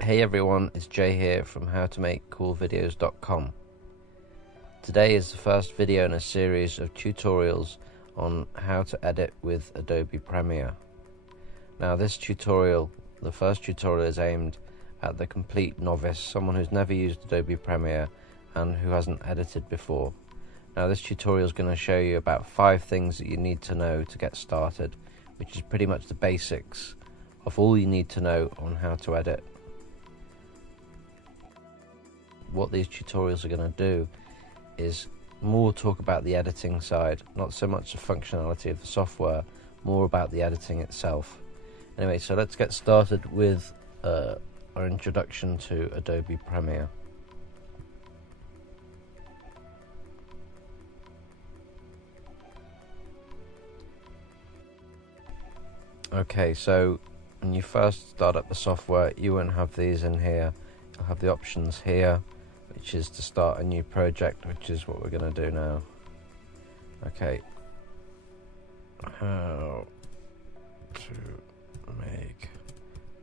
Hey everyone, it's Jay here from howtomakecoolvideos.com. Today is the first video in a series of tutorials on how to edit with Adobe Premiere. Now this tutorial, the first tutorial, is aimed at the complete novice, someone who's never used Adobe Premiere and who hasn't edited before. Now this tutorial is going to show you about 5 things that you need to know to get started, which is pretty much the basics of all you need to know on how to edit. What these tutorials are going to do is more talk about the editing side, not so much the functionality of the software, more about the editing itself. Anyway, so let's get started with our introduction to Adobe Premiere. Okay, so when you first start up the software, you won't have these in here. You'll have the options here, which is to start a new project, which is what we're going to do now. Okay, how to make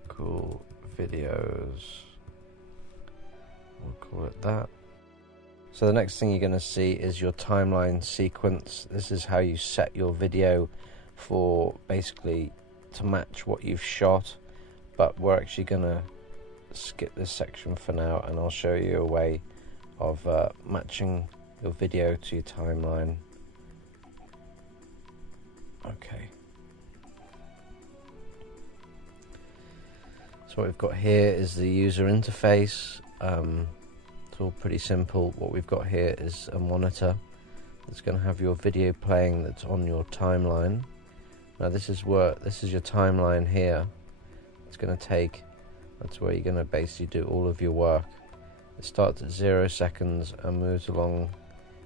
cool videos, we'll call it that. So the next thing you're going to see is your timeline sequence. This is how you set your video for basically to match what you've shot, but we're actually going to skip this section for now, and I'll show you a way of matching your video to your timeline. Okay, so what we've got here is the user interface. It's all pretty simple. What we've got here is a monitor that's going to have your video playing that's on your timeline. Now this is your timeline here. It's going to take, that's where you're going to basically do all of your work. It starts at 0 seconds and moves along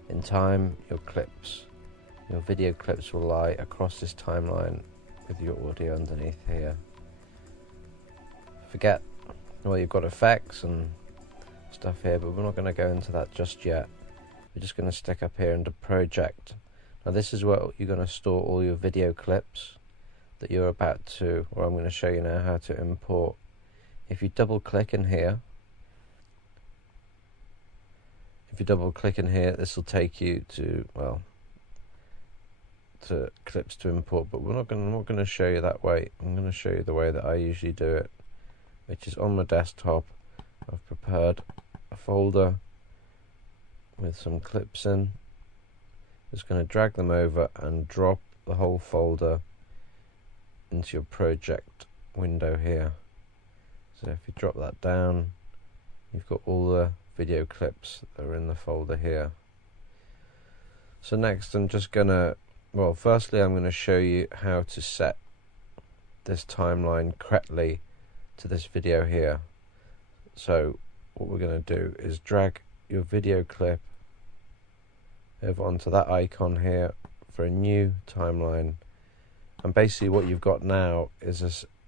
in time. Your video clips will lie across this timeline with your audio underneath here. You've got effects and stuff here, but we're not going to go into that just yet. We're just going to stick up here under project. Now this is where you're going to store all your video clips that you're about to, or I'm going to show you now how to import. If you double click in here, this will take you to, to clips to import, but I'm not going to show you that way. I'm going to show you the way that I usually do it, which is on my desktop. I've prepared a folder with some clips in. Just going to drag them over and drop the whole folder into your project window here. So if you drop that down, you've got all the video clips that are in the folder here. So next I'm just gonna, firstly I'm going to show you how to set this timeline correctly to this video here. So what we're going to do is drag your video clip over onto that icon here for a new timeline, and basically what you've got now is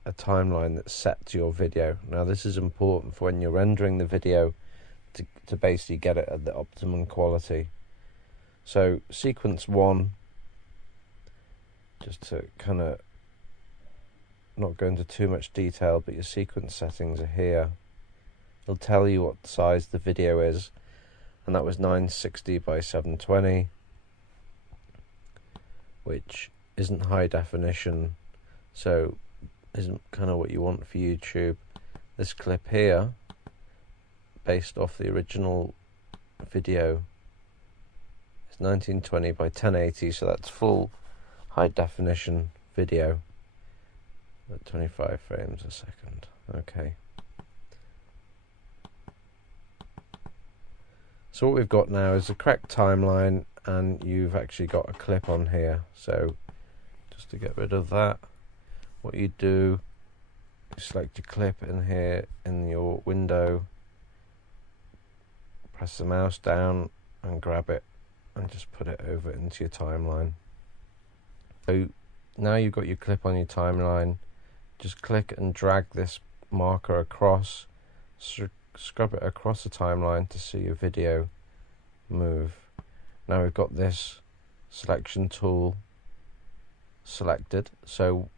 a timeline that's set to your video. Now this is important for when you're rendering the video to basically get it at the optimum quality. So sequence 1, just to kind of not go into too much detail, but your sequence settings are here. It'll tell you what size the video is, and that was 960 by 720, which isn't high definition, so isn't kind of what you want for YouTube. This clip here, based off the original video, is 1920 by 1080, so that's full high definition video at 25 frames a second. Okay. So what we've got now is the correct timeline, and you've actually got a clip on here. So just to get rid of that, what you do, you select your clip in here in your window, press the mouse down and grab it and just put it over into your timeline. So now you've got your clip on your timeline, just click and drag this marker across, scrub it across the timeline to see your video move. Now we've got this selection tool selected, so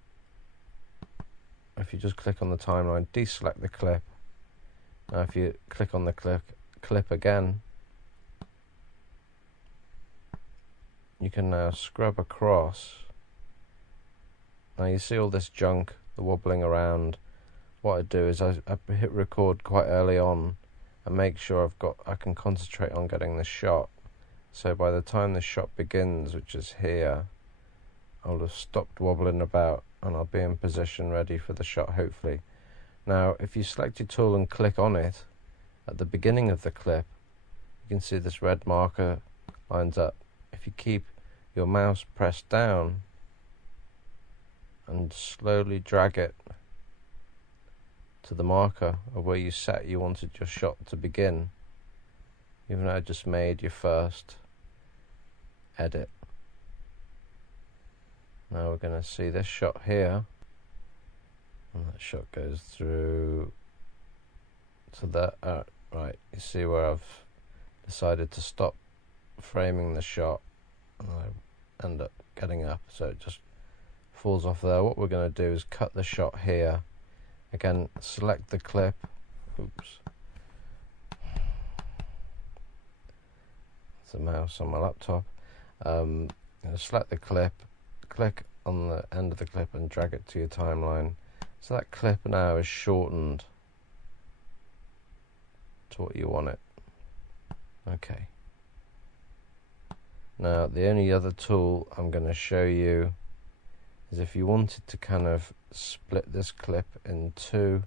if you just click on the timeline, deselect the clip, Now if you click on the clip again, you can now scrub across. Now you see all this junk, the wobbling around. What I do is I hit record quite early on and make sure I can concentrate on getting the shot. So by the time the shot begins, which is here, I'll have stopped wobbling about and I'll be in position ready for the shot, hopefully. Now if you select your tool and click on it at the beginning of the clip, you can see this red marker lines up. If you keep your mouse pressed down and slowly drag it to the marker of where you wanted your shot to begin, you've now just made your first edit. Now we're going to see this shot here, and that shot goes through to that. Right, you see where I've decided to stop framing the shot, and I end up getting up, so it just falls off there. What we're going to do is cut the shot here. Again, select the clip. Oops. It's a mouse on my laptop. Select the clip, click on the end of the clip and drag it to your timeline. So that clip now is shortened to what you want it. Okay. Now the only other tool I'm going to show you is if you wanted to kind of split this clip in two.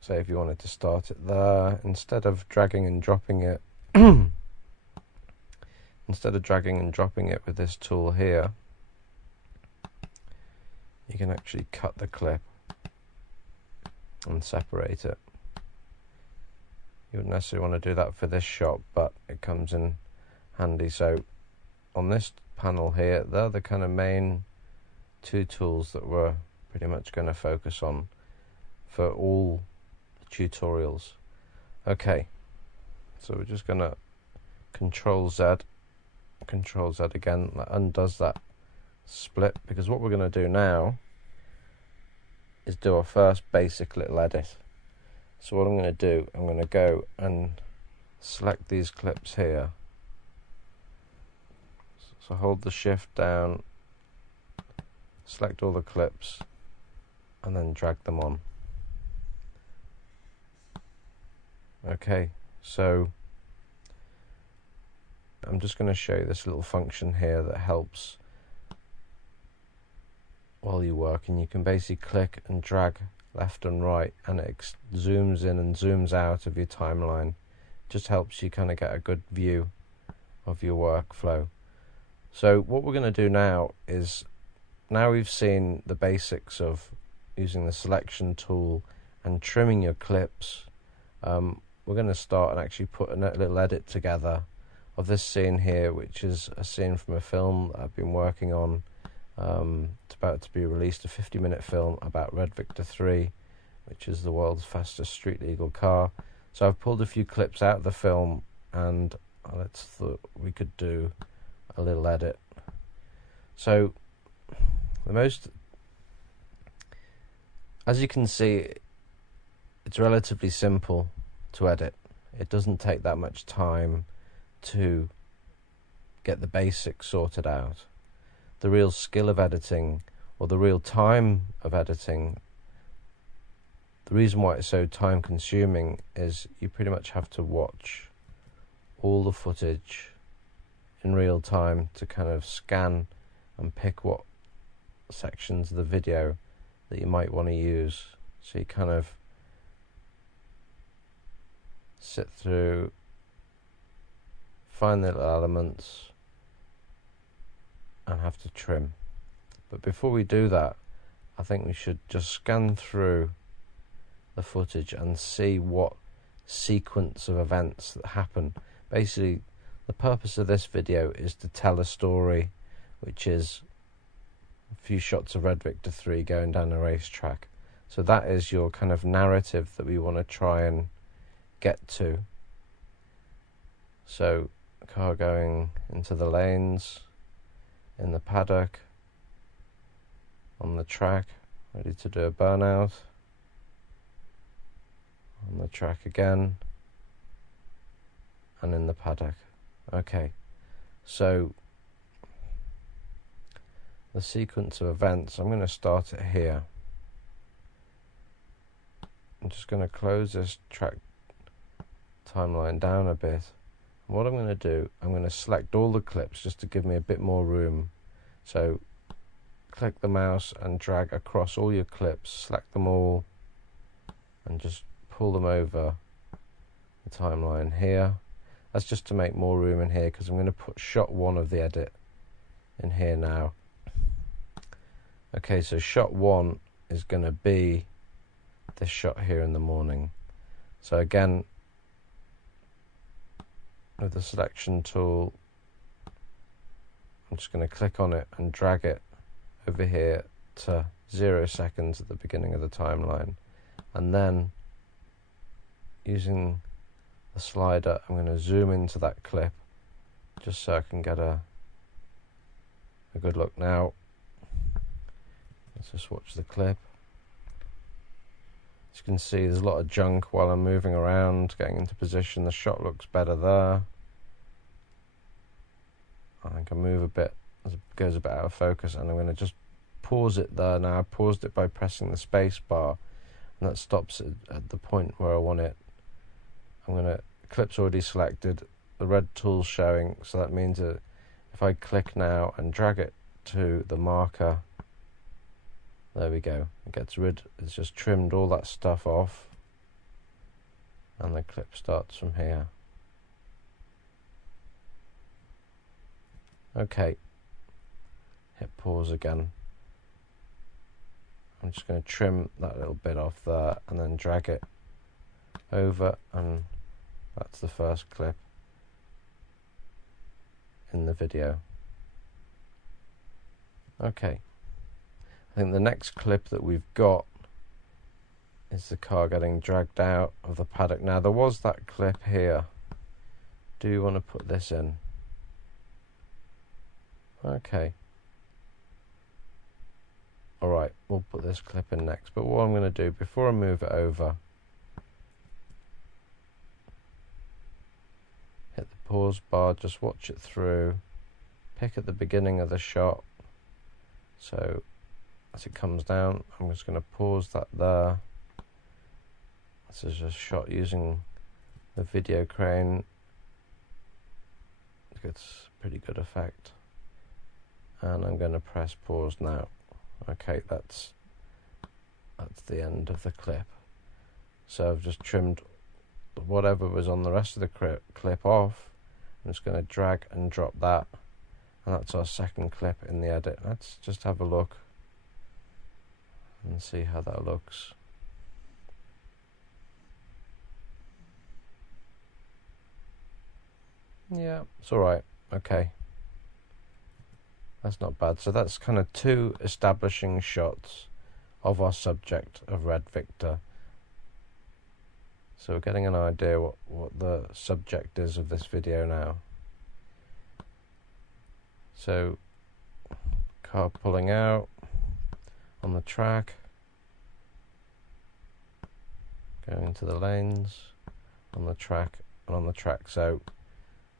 Say if you wanted to start it there, instead of dragging and dropping it with this tool here, you can actually cut the clip and separate it. You wouldn't necessarily want to do that for this shot, but it comes in handy. So on this panel here, they're the kind of main two tools that we're pretty much going to focus on for all the tutorials. Okay, so we're just going to Control Z again. That undoes that split, because what we're going to do now is do our first basic little edit. So what I'm going to do, I'm going to go and select these clips here. So hold the shift down, select all the clips, and then drag them on. Okay, so I'm just going to show you this little function here that helps while you work, and you can basically click and drag left and right, and it zooms in and zooms out of your timeline. Just helps you kind of get a good view of your workflow. So what we're going to do now is, now we've seen the basics of using the selection tool and trimming your clips, we're going to start and actually put a little edit together of this scene here, which is a scene from a film that I've been working on. It's about to be released, a 50-minute film about Red Victor 3, which is the world's fastest street legal car. So I've pulled a few clips out of the film, and let's thought we could do a little edit. So as you can see, it's relatively simple to edit. It doesn't take that much time to get the basics sorted out. The real skill of editing, or the real time of editing, the reason why it's so time consuming is you pretty much have to watch all the footage in real time to kind of scan and pick what sections of the video that you might want to use. So you kind of sit through, find the little elements, and have to trim. But before we do that, I think we should just scan through the footage and see what sequence of events that happen. Basically, the purpose of this video is to tell a story, which is a few shots of Red Victor 3 going down a racetrack. So that is your kind of narrative that we want to try and get to. So, car going into the lanes, in the paddock, on the track, ready to do a burnout. on the track again, and in the paddock. Okay, so the sequence of events, I'm going to start it here. I'm just going to close this track timeline down a bit. And what I'm going to do, I'm going to select all the clips just to give me a bit more room. So click the mouse and drag across all your clips, select them all, and just pull them over the timeline here. That's just to make more room in here, because I'm going to put shot 1 of the edit in here now. Okay, so shot 1 is going to be this shot here in the morning. So again, with the selection tool, I'm just going to click on it and drag it over here to 0 seconds at the beginning of the timeline, and then using the slider, I'm going to zoom into that clip just so I can get a good look. Now let's just watch the clip. As you can see, there's a lot of junk while I'm moving around, getting into position. The shot looks better there. I think I move a bit as it goes a bit out of focus, and I'm going to just pause it there. Now I paused it by pressing the space bar, and that stops it at the point where I want it. Clip's already selected, the red tool's showing, so that means that if I click now and drag it to the marker, there we go. It's just trimmed all that stuff off, and the clip starts from here. Okay, hit pause again. I'm just going to trim that little bit off there and then drag it over, and that's the first clip in the video. Okay, I think the next clip that we've got is the car getting dragged out of the paddock. Now there was that clip here. Do you want to put this in? Okay. Alright, we'll put this clip in next. But what I'm going to do, before I move it over, hit the pause bar, just watch it through, pick at the beginning of the shot. So as it comes down, I'm just going to pause that there. This is a shot using the video crane. It's pretty good effect. And I'm going to press pause now. Okay, that's the end of the clip. So I've just trimmed whatever was on the rest of the clip off. I'm just going to drag and drop that, and that's our second clip in the edit. Let's just have a look and see how that looks. Yeah, it's alright. Okay, that's not bad. So that's kind of 2 establishing shots of our subject of Red Victor. So we're getting an idea what the subject is of this video now. So car pulling out on the track, going into the lanes, on the track and on the track. So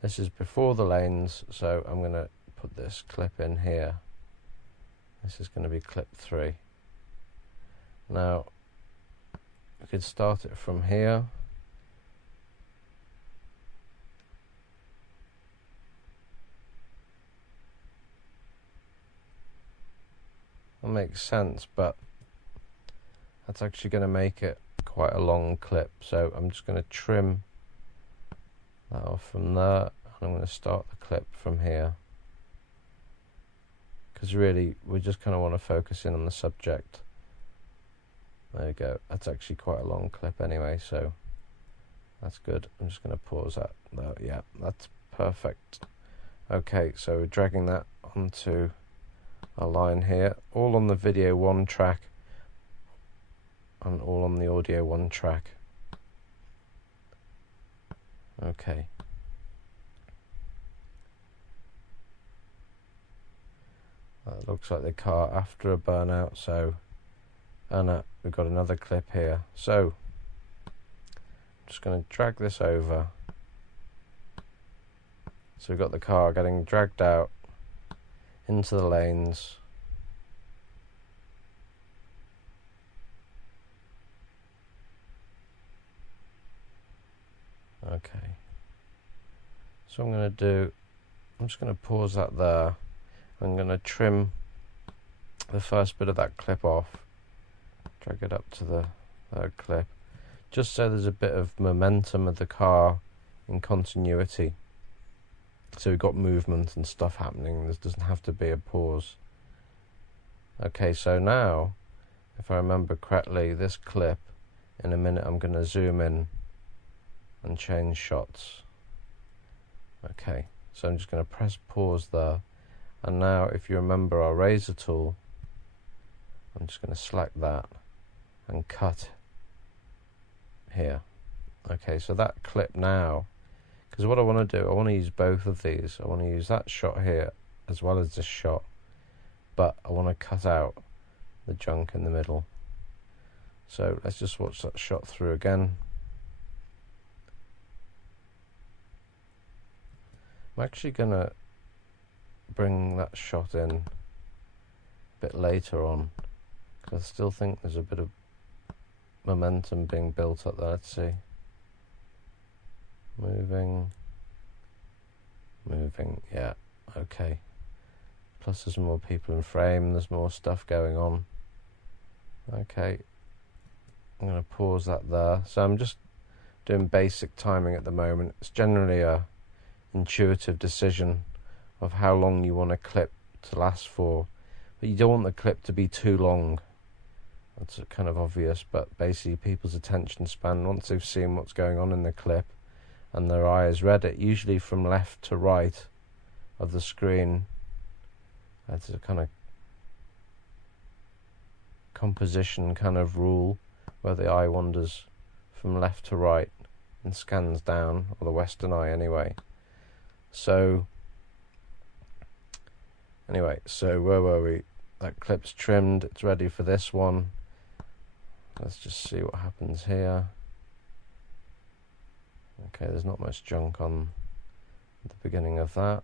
this is before the lanes, so I'm going to put this clip in here. This is going to be clip 3. Now we could start it from here. That makes sense, but that's actually going to make it quite a long clip. So I'm just going to trim that off from there, and I'm going to start the clip from here. Because really, we just kind of want to focus in on the subject. There we go. That's actually quite a long clip anyway, so that's good. I'm just going to pause that. Yeah, that's perfect. Okay, so we're dragging that onto a line here, all on the video 1 track and all on the audio 1 track. Okay. That looks like the car after a burnout, so and we've got another clip here. So just going to drag this over. So we've got the car getting dragged out into the lanes. Okay. So I'm going to do, I'm just going to pause that there. I'm going to trim the first bit of that clip off, drag it up to the third clip, just so there's a bit of momentum of the car in continuity. So we've got movement and stuff happening. There doesn't have to be a pause. Okay, so now, if I remember correctly, this clip, in a minute I'm going to zoom in and change shots. Okay, so I'm just going to press pause there. And now, if you remember our razor tool, I'm just going to select that and cut here. Okay, so that clip now, because what I want to do, I want to use both of these. I want to use that shot here as well as this shot, but I want to cut out the junk in the middle. So let's just watch that shot through again. I'm actually going to bring that shot in a bit later on, because I still think there's a bit of momentum being built up there. Let's see. Moving, yeah, okay. Plus there's more people in frame, there's more stuff going on. Okay, I'm going to pause that there. So I'm just doing basic timing at the moment. It's generally a intuitive decision of how long you want a clip to last for, but you don't want the clip to be too long. That's kind of obvious, but basically people's attention span, once they've seen what's going on in the clip and their eye has read it, usually from left to right of the screen, that's a kind of composition kind of rule where the eye wanders from left to right and scans down, or the Western eye anyway. So anyway, so where were we? That clip's trimmed, it's ready for this one. Let's just see what happens here. Okay, there's not much junk on the beginning of that.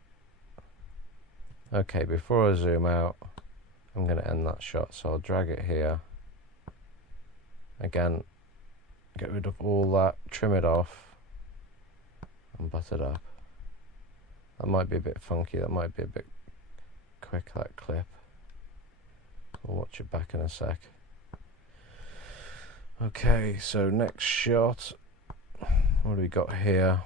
Okay, before I zoom out, I'm going to end that shot, so I'll drag it here. Again, get rid of all that, trim it off, and butt it up. That might be a bit funky, that might be a bit quick, that clip. We'll watch it back in a sec. Okay, so next shot. What do we got here?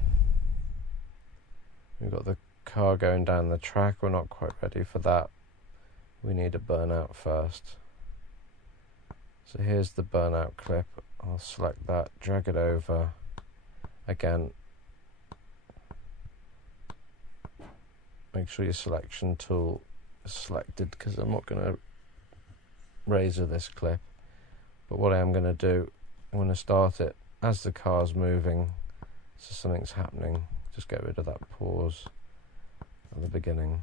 We've got the car going down the track. We're not quite ready for that. We need a burnout first. So here's the burnout clip. I'll select that, drag it over. Again, make sure your selection tool is selected, because I'm not going to razor this clip. But what I am going to do, I'm going to start it as the car's moving, so something's happening. Just get rid of that pause at the beginning.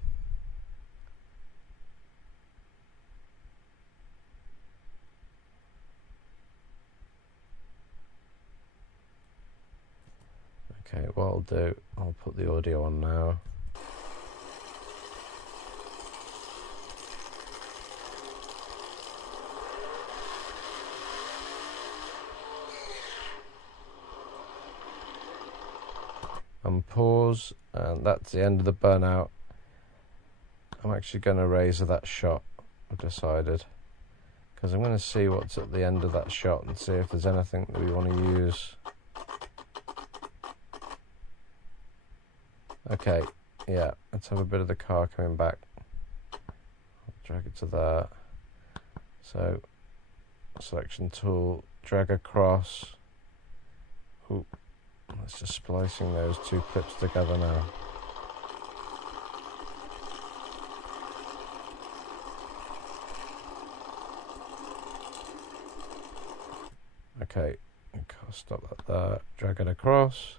Okay, what I'll do, I'll put the audio on now. And pause, and that's the end of the burnout. I'm actually going to razor that shot, I've decided, because I'm going to see what's at the end of that shot and see if there's anything that we want to use. Okay, yeah, let's have a bit of the car coming back. I'll drag it to there. So, selection tool, drag across. Ooh. Let's just splicing those two clips together now. Okay, I'll stop that there, drag it across.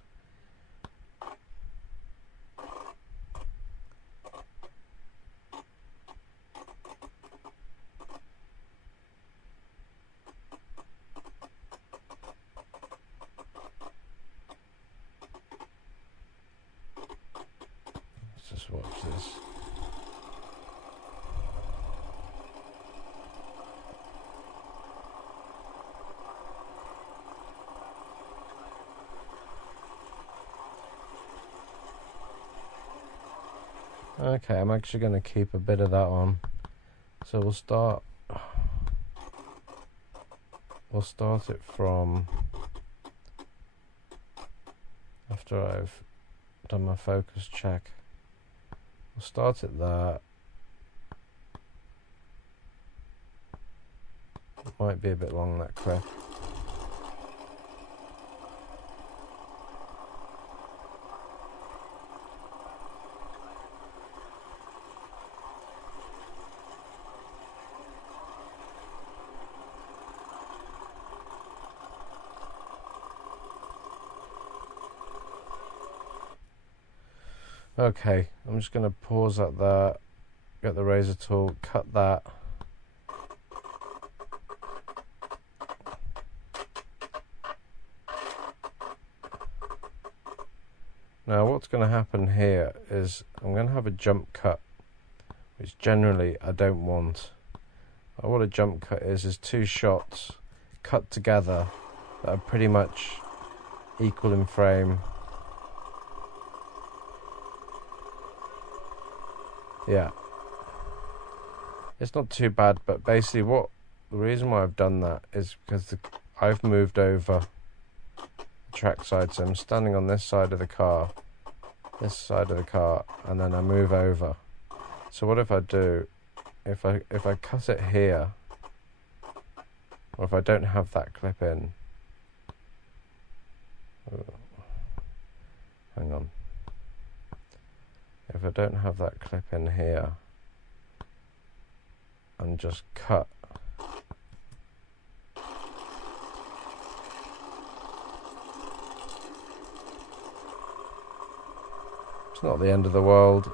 Okay, I'm actually going to keep a bit of that on. So we'll start it from after I've done my focus check. We'll start it there. It might be a bit long, that clip. Okay, I'm just going to pause at that, get the razor tool, cut that. Now what's going to happen here is I'm going to have a jump cut, which generally I don't want. What a jump cut is two shots cut together that are pretty much equal in frame. Yeah, it's not too bad, but basically the reason why I've done that is because I've moved over the track side, so I'm standing on this side of the car, and then I move over. So what if I do, if I cut it here, or if I don't have that clip in, hang on. If I don't have that clip in here and just cut, it's not the end of the world,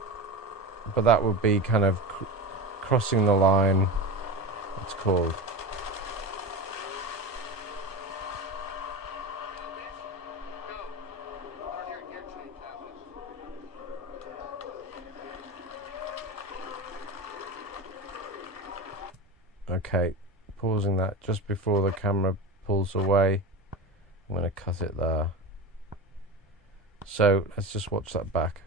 but that would be kind of crossing the line, it's called. Okay, pausing that just before the camera pulls away. I'm going to cut it there. So let's just watch that back.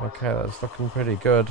Okay, that's looking pretty good.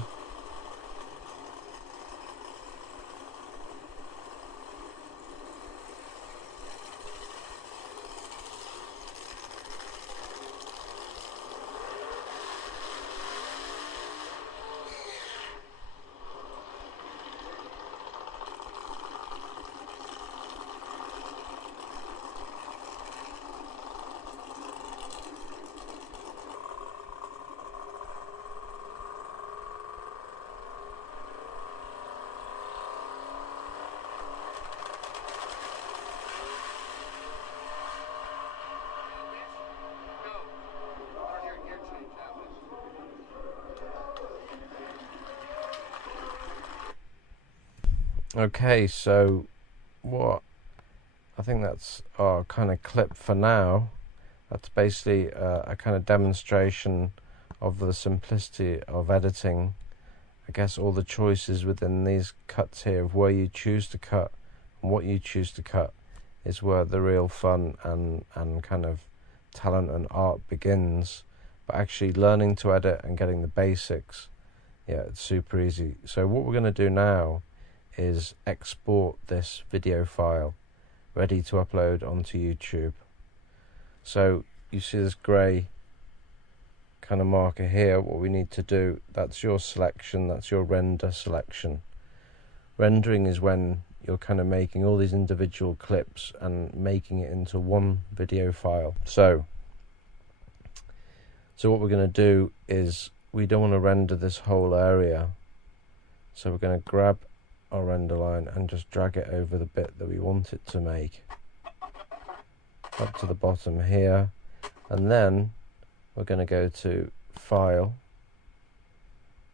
Okay, so I think that's our kind of clip for now. That's basically a kind of demonstration of the simplicity of editing. I guess all the choices within these cuts here of where you choose to cut and what you choose to cut is where the real fun and kind of talent and art begins. But actually learning to edit and getting the basics, yeah, it's super easy. So what we're going to do now is export this video file ready to upload onto YouTube. So you see this grey kind of marker here. What we need to do, that's your selection, that's your render selection. Rendering is when you're kind of making all these individual clips and making it into one video file. So what we're going to do is we don't want to render this whole area, so we're going to grab our render line and just drag it over the bit that we want it to make up to the bottom here, and then we're going to go to File,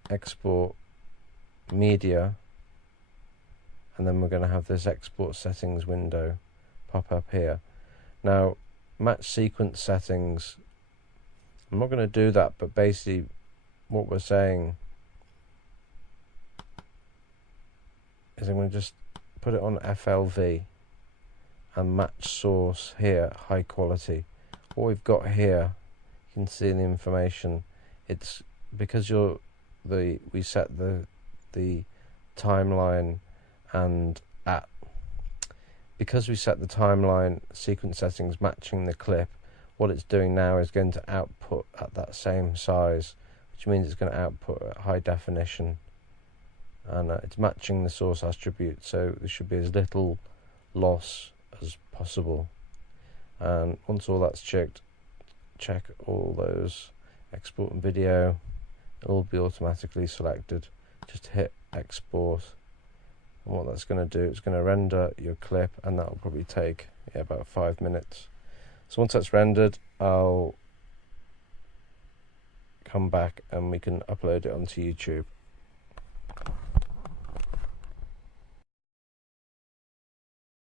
Export, Media, and then we're going to have this Export Settings window pop up here. Now, match sequence settings, I'm not going to do that, but basically what we're saying is I'm going to just put it on FLV and match source here, high quality. What we've got here, you can see in the information, it's because we set the timeline and because we set the timeline sequence settings matching the clip, what it's doing now is going to output at that same size, which means it's going to output at high definition, and it's matching the source attribute, so there should be as little loss as possible. And once all that's checked, check all those export and video, it'll all be automatically selected. Just hit export, and what that's going to do, it's going to render your clip, and that will probably take about 5 minutes. So once that's rendered, I'll come back and we can upload it onto YouTube.